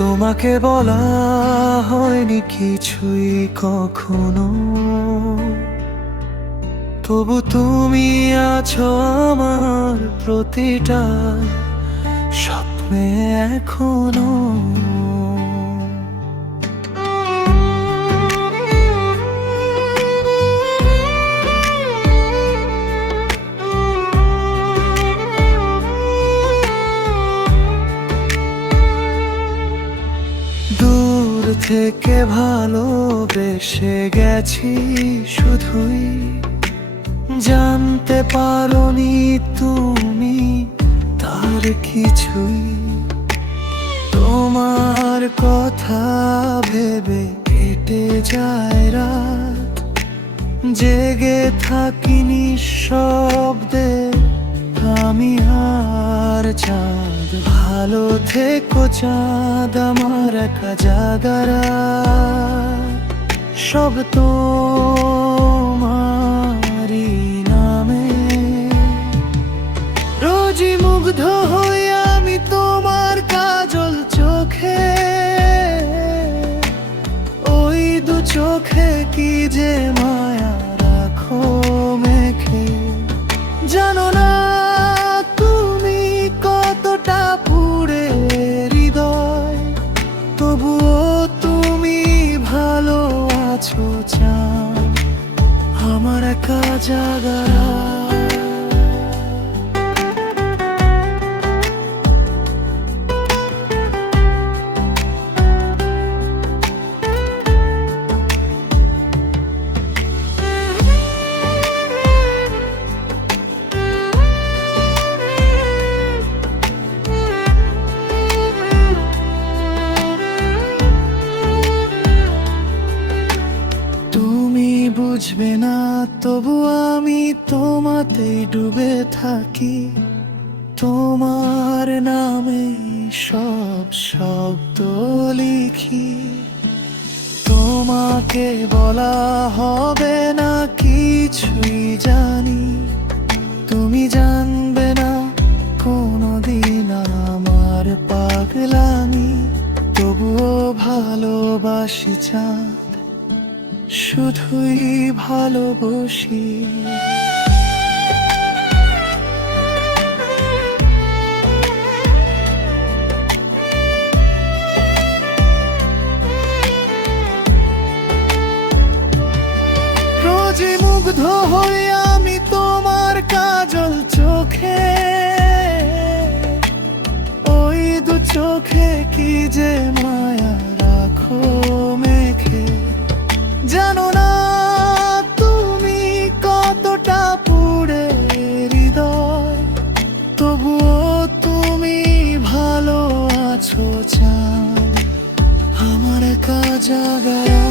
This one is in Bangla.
তোমাকে বলা হয়নি কিছুই কখনো, তবু তুমি আছো আমার প্রতিটা স্বপ্নে এখনো। দূর থেকে ভালোবেসে গেছি শুধুই, জানতে পারোনি তুমি তার কিছুই। তোমার কথা ভেবে কেটে যায় রাত, জেগে থাকি নিঃশব্দে আমি আর চাঁদ। ভালো থেকো চাঁদ আমার একা জাগারা, সব তোমারই নামে। রোজই মুগ্ধ হই আমি তোমার কাজল চোখে, ওই দু চোখে কি যে মায়া রাখো মেখে। জানো না তুমি কতটা পুড়ে হৃদয়, তবুও তুমি ভালো আছো চাঁদ আমার একা জাগারা। বুঝবে না তবু আমি তোমাতেই ডুবে থাকি, তোমার নামে সব শব্দ লিখি। তোমাকে বলা হবে না কিছুই জানি, তুমি জানবে না কোনোদিন আমার পাগলামি। তবুও ভালোবাসি চাঁদ, শুধুই ভালোবাসি। রোজই মুগ্ধ হই আমি তোমার কাজল চোখে, ওই দু চোখে কি যে মায়া রাখো মেখে। জানো না তুমি কতটা পুড়ে হৃদয়, তবুও তুমি ভালো আছো চাঁদ আমার একা জাগারা।